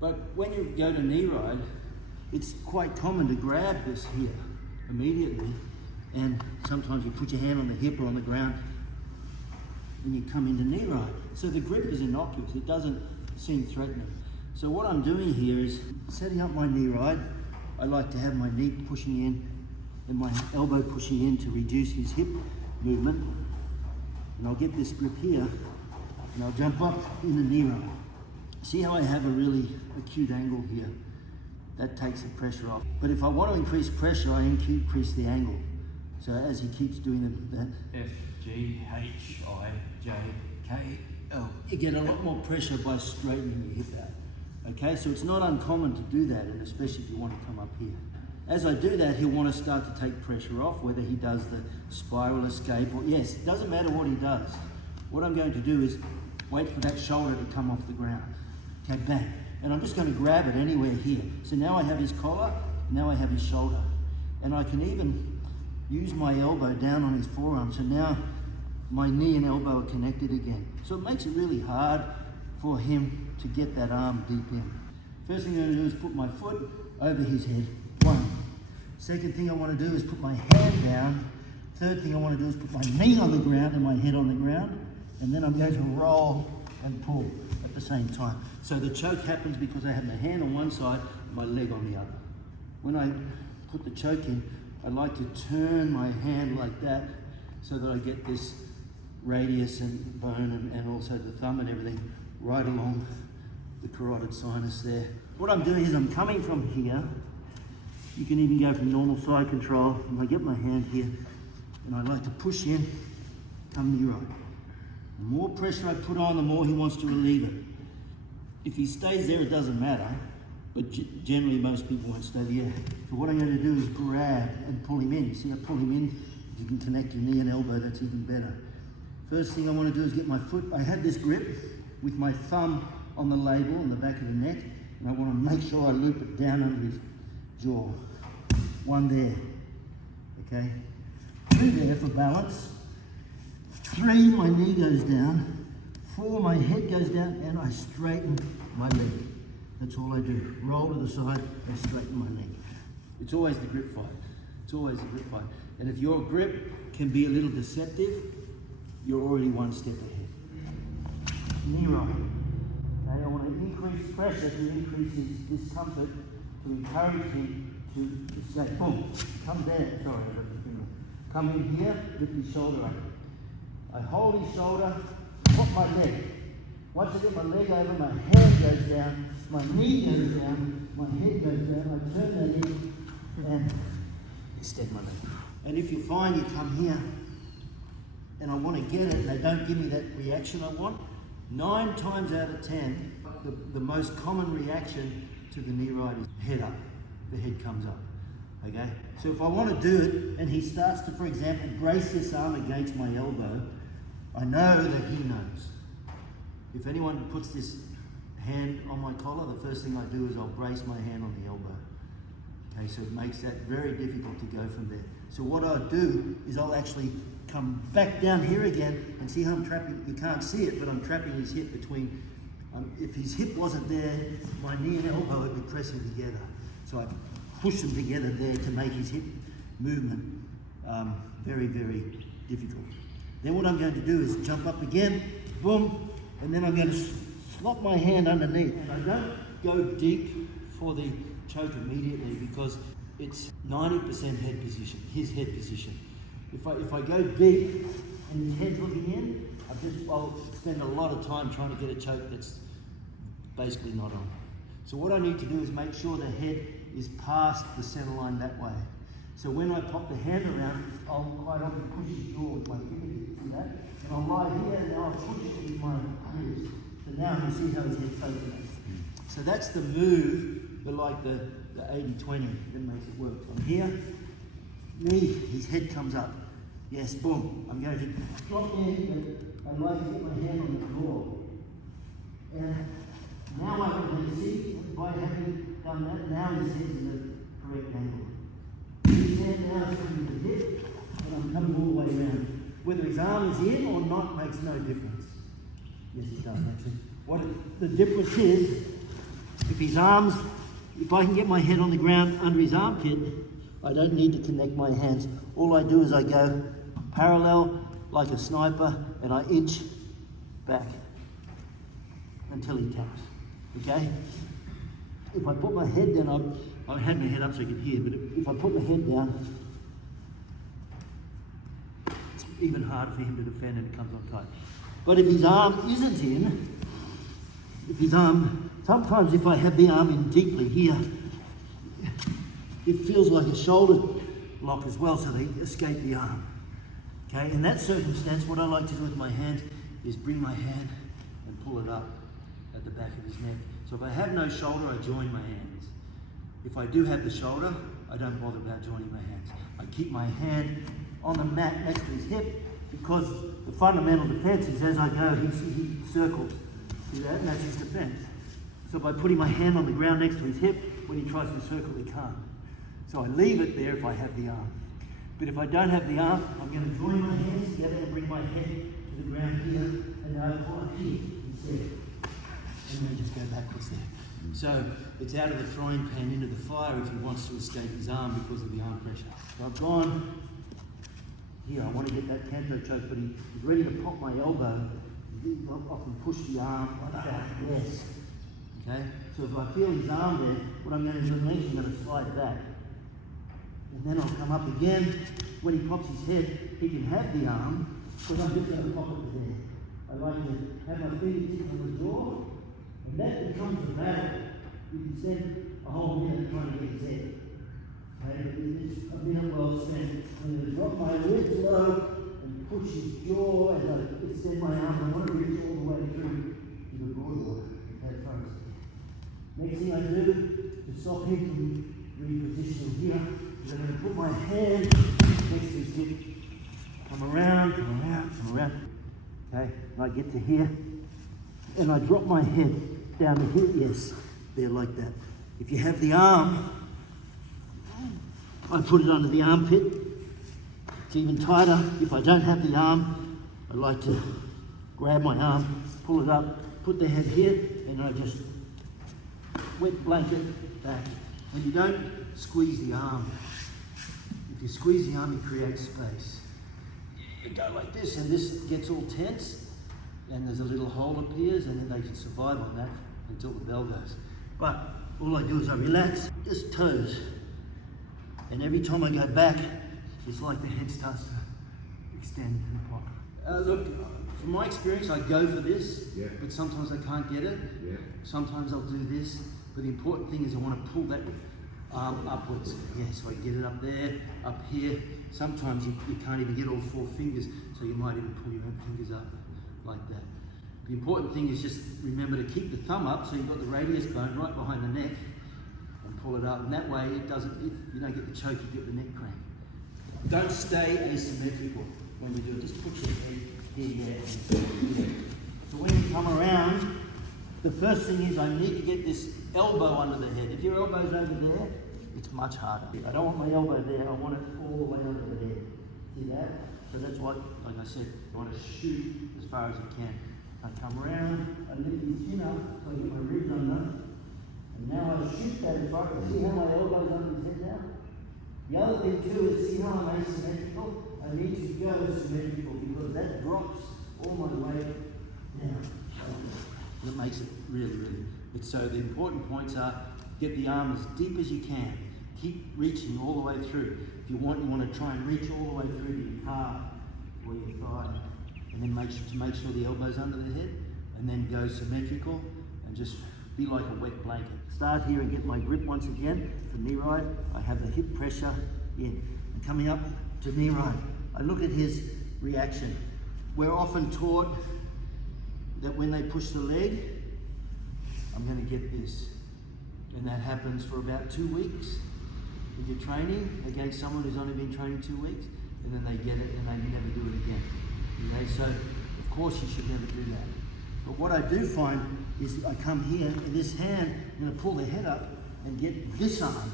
But when you go to knee ride, it's quite common to grab this here immediately, and sometimes you put your hand on the hip or on the ground and you come into knee ride. So the grip is innocuous, it doesn't seem threatening. So what I'm doing here is setting up my knee ride. I like to have my knee pushing in and my elbow pushing in to reduce his hip movement. And I'll get this grip here and I'll jump up in the knee ride. See how I have a really acute angle here? That takes the pressure off. But if I want to increase pressure, I increase the angle. So as he keeps doing that, F, G, H, I, J, K, L. You get a lot more pressure by straightening your hip out. Okay, so it's not uncommon to do that, and especially if you want to come up here. As I do that, he'll want to start to take pressure off, whether he does the spiral escape or, yes, it doesn't matter what he does. What I'm going to do is wait for that shoulder to come off the ground. Okay, bang. And I'm just going to grab it anywhere here. So now I have his collar, now I have his shoulder. And I can even use my elbow down on his forearm. So now my knee and elbow are connected again. So it makes it really hard for him to get that arm deep in. First thing I'm going to do is put my foot over his head. 1. Second thing I want to do is put my hand down. Third thing I want to do is put my knee on the ground and my head on the ground. And then I'm going to roll and pull at the same time. So the choke happens because I have my hand on one side and my leg on the other. When I put the choke in, I like to turn my hand like that so that I get this radius and bone and also the thumb and everything right along the carotid sinus there. What I'm doing is I'm coming from here. You can even go from normal side control. And I get my hand here and I like to push in, come knee right. The more pressure I put on, the more he wants to relieve it. If he stays there, it doesn't matter, but generally most people won't stay there. So what I'm going to do is grab and pull him in. You see I pull him in? If you can connect your knee and elbow, that's even better. First thing I want to do is get my foot. I have this grip with my thumb on the label on the back of the neck, and I want to make sure I loop it down under his jaw. 1 there, okay? 2 there for balance. 3, my knee goes down. 4, my head goes down, and I straighten my leg. That's all I do. Roll to the side and straighten my leg. It's always the grip fight. It's always the grip fight. And if your grip can be a little deceptive, you're already 1 step ahead. Knee right. Okay, I want to increase pressure to increase his discomfort, to encourage him to say, boom, come there. Sorry, I got the finger. Come in here, lift his shoulder up. I hold his shoulder, put my leg. Once I get my leg over, my hand goes down, my knee goes down, my head goes down, I turn that in and extend my leg. And if you find you come here and I want to get it, they don't give me that reaction I want, 9 times out of 10, the most common reaction to the knee ride is head up. The head comes up, okay? So if I want to do it and he starts to, for example, brace this arm against my elbow, I know that he knows. If anyone puts this hand on my collar, the first thing I do is I'll brace my hand on the elbow. Okay, so it makes that very difficult to go from there. So what I'll do is I'll actually come back down here again and see how I'm trapping, you can't see it, but I'm trapping his hip between, if his hip wasn't there, my knee and elbow would be pressing together. So I push them together there to make his hip movement very, very difficult. Then what I'm going to do is jump up again, boom, and then I'm going to slot my hand underneath. And I don't go deep for the choke immediately because it's 90% head position, his head position. If I go deep and his head's looking in, I'll spend a lot of time trying to get a choke that's basically not on. So what I need to do is make sure the head is past the center line that way. So when I pop the hand around, I'll quite often push his jaw with my fingertips, see that? And I'll lie here and I'll push it with my wrist. So now you see how his head focuses. So that's the move, but like the 80-20 that makes it work. From here, knee, his head comes up. Yes, boom. I'm going to drop in, but I'd like to get my hand on the floor. And now I can see, by having done that, now his head's in the correct angle. His hand now is coming to the hip, and I'm coming all the way around. Whether his arm is in or not makes no difference. Yes, it does actually. The difference is If his arms, if I can get my head on the ground under his armpit, I don't need to connect my hands. All I do is I go parallel like a sniper and I inch back until he taps, okay? If I put my head down, I had my head up so you could hear, but if I put my head down, it's even harder for him to defend and it comes on tight. But if his arm isn't in, sometimes if I have the arm in deeply here, it feels like a shoulder lock as well, so they escape the arm. Okay, in that circumstance, what I like to do with my hands is bring my hand and pull it up at the back of his neck. So if I have no shoulder, I join my hands. If I do have the shoulder, I don't bother about joining my hands. I keep my hand on the mat next to his hip, because the fundamental defense is as I go, he circles. See that? And that's his defense. So by putting my hand on the ground next to his hip, when he tries to circle, he can't. So I leave it there if I have the arm. But if I don't have the arm, I'm going to join my hands together and bring my head to the ground here, and then I pull up here instead. And then just go backwards there. So it's out of the frying pan into the fire if he wants to escape his arm because of the arm pressure. So I've gone here, I want to get that Canto Choke, but he's ready to pop my elbow. I can push the arm like that, yes. Okay, so if I feel his arm there, what I'm going to do next, I'm going to slide back. And then I'll come up again. When he pops his head, he can have the arm, because I'm just going to pop it there. I like to have my fingertips on the jaw, and that becomes a battle. You can spend a whole minute trying to get his head. Okay, it's a minute well spent. I'm going to drop my lips low and push his jaw as I extend my arm. I want to reach all the way through to the broadwater. That first. Next thing I do to stop him from repositioning here is I'm going to put my hand next to his hip. Come around, come around, come around. Okay, and I get to here, and I drop my head down to here. Yes, there like that. If you have the arm, I put it under the armpit. It's even tighter. If I don't have the arm, I like to grab my arm, pull it up, put the head here, and I just wet blanket back. And you don't squeeze the arm. If you squeeze the arm, you create space. You go like this, and this gets all tense, and there's a little hole appears, and then they can survive on that until the bell goes. But all I do is I relax, just toes. And every time I go back, it's like the head starts to extend and pop. Look, from my experience, I go for this, but sometimes I can't get it. Sometimes I'll do this, but the important thing is I want to pull that arm upwards. So I get it up there, up here. Sometimes you can't even get all 4 fingers, so you might even pull your own fingers up like that. The important thing is just remember to keep the thumb up, so you've got the radius bone right behind the neck, and pull it up. And that way, it doesn't. If you don't get the choke, you get the neck crank. Don't stay asymmetrical when you do it. Just put your head here. So when you come around, the first thing is I need to get this elbow under the head. If your elbow's over there, it's much harder. I don't want my elbow there. I want it all the way under the head. See that? So that's what, like I said, I want to shoot as far as I can. I come around, I lift his chin up, so I get my ribs under, and now I shoot that in front. See how my elbow's under his head now? The other thing too is, see how I'm asymmetrical? I need to go symmetrical because that drops all my weight down. That makes it really, so the important points are, get the arm as deep as you can. Keep reaching all the way through. If you want to try and reach all the way through to your calf or your thigh. And then make sure the elbow's under the head, and then go symmetrical, and just be like a wet blanket. Start here and get my grip once again for knee right. I have the hip pressure in. And coming up to knee right, I look at his reaction. We're often taught that when they push the leg, I'm going to get this. And that happens for about 2 weeks with your training against someone who's only been training 2 weeks, and then they get it and they never do it again. Okay, so of course you should never do that. But what I do find is I come here, in this hand, I'm going to pull the head up and get this arm.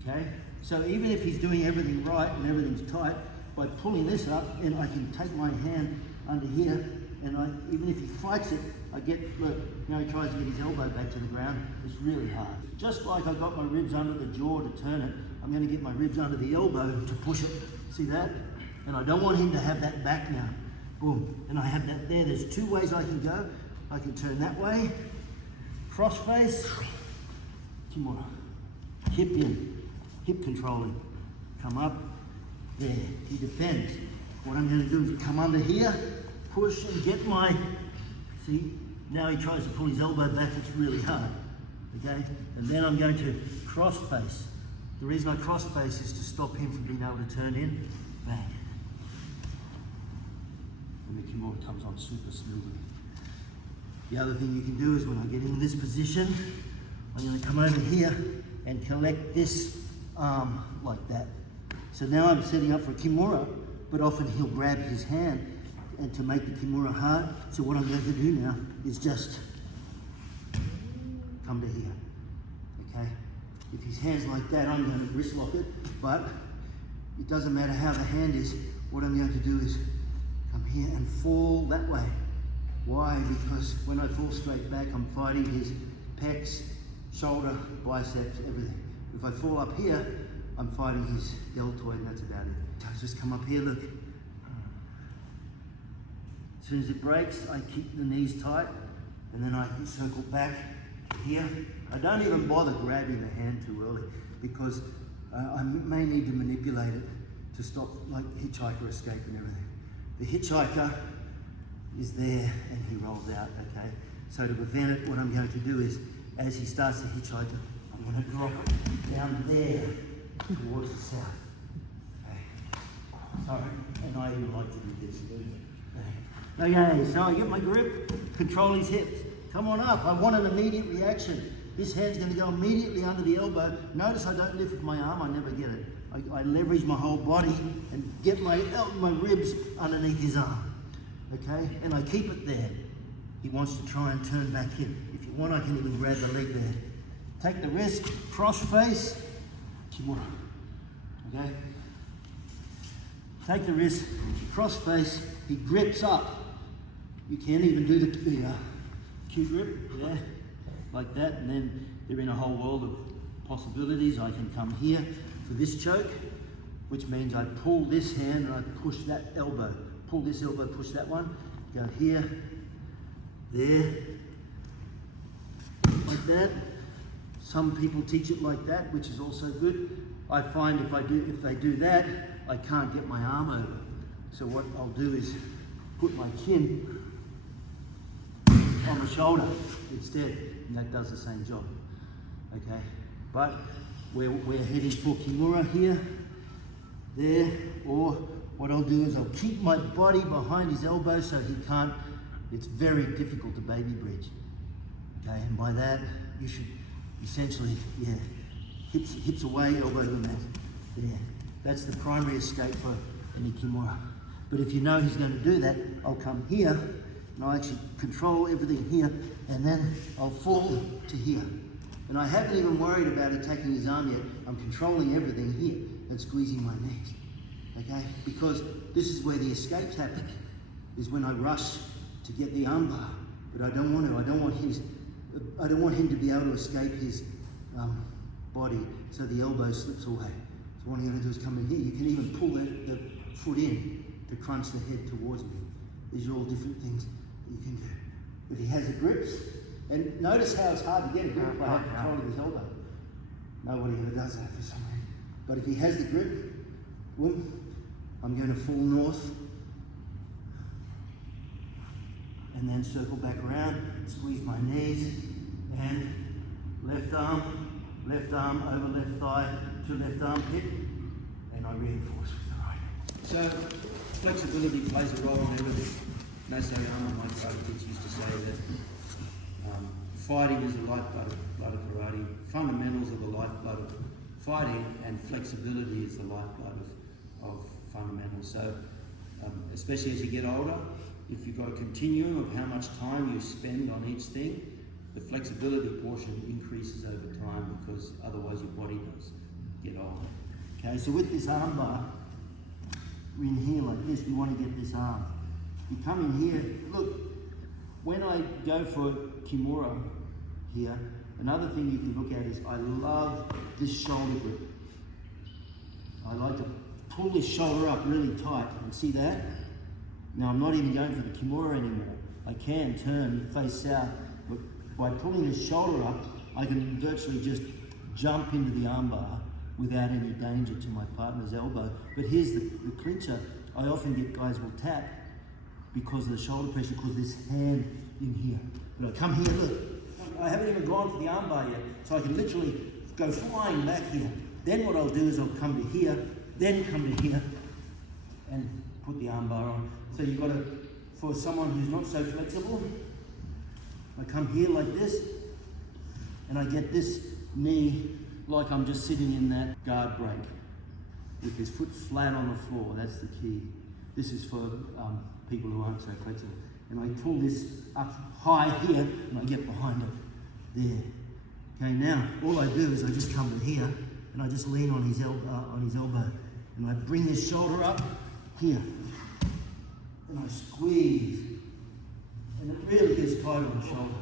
Okay? So even if he's doing everything right and everything's tight, by pulling this up, and I can take my hand under here, and even if he fights it, I get, look, Now he tries to get his elbow back to the ground. It's really hard. Just like I got my ribs under the jaw to turn it, I'm going to get my ribs under the elbow to push it. See that? And I don't want him to have that back now. Boom. And I have that there. There's two ways I can go. I can turn that way, cross face, Kimura. Hip in, hip controlling. Come up, there. He defends. What I'm going to do is come under here, push and get my, see? Now he tries to pull his elbow back, it's really hard, okay? And then I'm going to cross face. The reason I cross face is to stop him from being able to turn in, bang. And the Kimura comes on super smoothly. The other thing you can do is when I get in this position, I'm going to come over here and collect this arm like that. So now I'm setting up for a Kimura, but often he'll grab his hand and to make the Kimura hard. So what I'm going to do now is just come to here, okay? If his hand's like that, I'm going to wrist lock it, but it doesn't matter how the hand is. What I'm going to do is come here and fall that way. Why? Because when I fall straight back, I'm fighting his pecs, shoulder, biceps, everything. If I fall up here, I'm fighting his deltoid, and that's about it. So I just come up here, look. As soon as it breaks, I keep the knees tight, and then I circle back here. I don't even bother grabbing the hand too early, because I may need to manipulate it to stop like hitchhiker escape and everything. The hitchhiker is there and he rolls out, okay? So to prevent it, what I'm going to do is, as he starts to hitchhike, I'm going to drop it down there towards the south. Okay. Sorry, and I even like to do this. Okay, so I get my grip, control his hips. Come on up, I want an immediate reaction. This hand's going to go immediately under the elbow. Notice I don't lift with my arm, I never get it. I leverage my whole body and get my ribs underneath his arm. Okay, and I keep it there. He wants to try and turn back in. If you want, I can even grab the leg there. Take the wrist, cross face, Kimura. Okay? Take the wrist, cross face, he grips up. You can even do the Q grip, yeah, like that, and then they're in a whole world of possibilities. I can come here for this choke, which means I pull this hand and I push that elbow. Pull this elbow, push that one, go here, there, like that. Some people teach it like that, which is also good. I find if they do that, I can't get my arm over. So what I'll do is put my chin on the shoulder instead, and that does the same job, okay? But we're heading for Kimura here, there, or what I'll do is I'll keep my body behind his elbow so he can't, it's very difficult to baby bridge, okay? And by that, you should essentially, yeah, hips away, elbow to the mat, there. That's the primary escape for any Kimura. But if you know he's going to do that, I'll come here, and I'll actually control everything here, and then I'll fall to here. And I haven't even worried about attacking his arm yet. I'm controlling everything here and squeezing my knees, okay? Because this is where the escapes happen, is when I rush to get the armbar. But I don't want to. I don't want him to be able to escape his body, so the elbow slips away. So what I'm going to do is come in here. You can even pull the foot in to crunch the head towards me. These are all different things that you can do. If he has a grip, and notice how it's hard to get a grip if I have control of his elbow. Nobody ever does that for some reason. But if he has the grip, boom, I'm going to fall north, and then circle back around, squeeze my knees, and left arm over left thigh to left armpit, and I reinforce with the right. So flexibility plays a role in everything. Nasayama, my karate teacher, used to say that fighting is the lifeblood of karate. Fundamentals are the lifeblood of fighting, and flexibility is the lifeblood of fundamentals. So especially as you get older, if you've got a continuum of how much time you spend on each thing, the flexibility portion increases over time, because otherwise your body does get older. Okay, so with this arm bar, we're in here like this, we want to get this arm. You come in here, look, when I go for Kimura here. Another thing you can look at is I love this shoulder grip. I like to pull this shoulder up really tight. You can see that? Now I'm not even going for the Kimura anymore. I can turn face south, but by pulling this shoulder up, I can virtually just jump into the armbar without any danger to my partner's elbow. But here's the clincher. I often get guys will tap because of the shoulder pressure, because this hand in here. But I come here, look, I haven't even gone for the armbar yet, so I can literally go flying back here. Then what I'll do is I'll come to here, then come to here, and put the armbar on. So you've got to, for someone who's not so flexible, I come here like this, and I get this knee like I'm just sitting in that guard break with his foot flat on the floor. That's the key. This is for people who aren't so flexible. And I pull this up high here, and I get behind it there. Okay, now all I do is I just come to here, and I just lean on his elbow, and I bring his shoulder up here, and I squeeze, and it really is tight on the shoulder.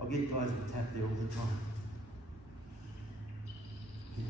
I'll get guys to tap there all the time. Yeah.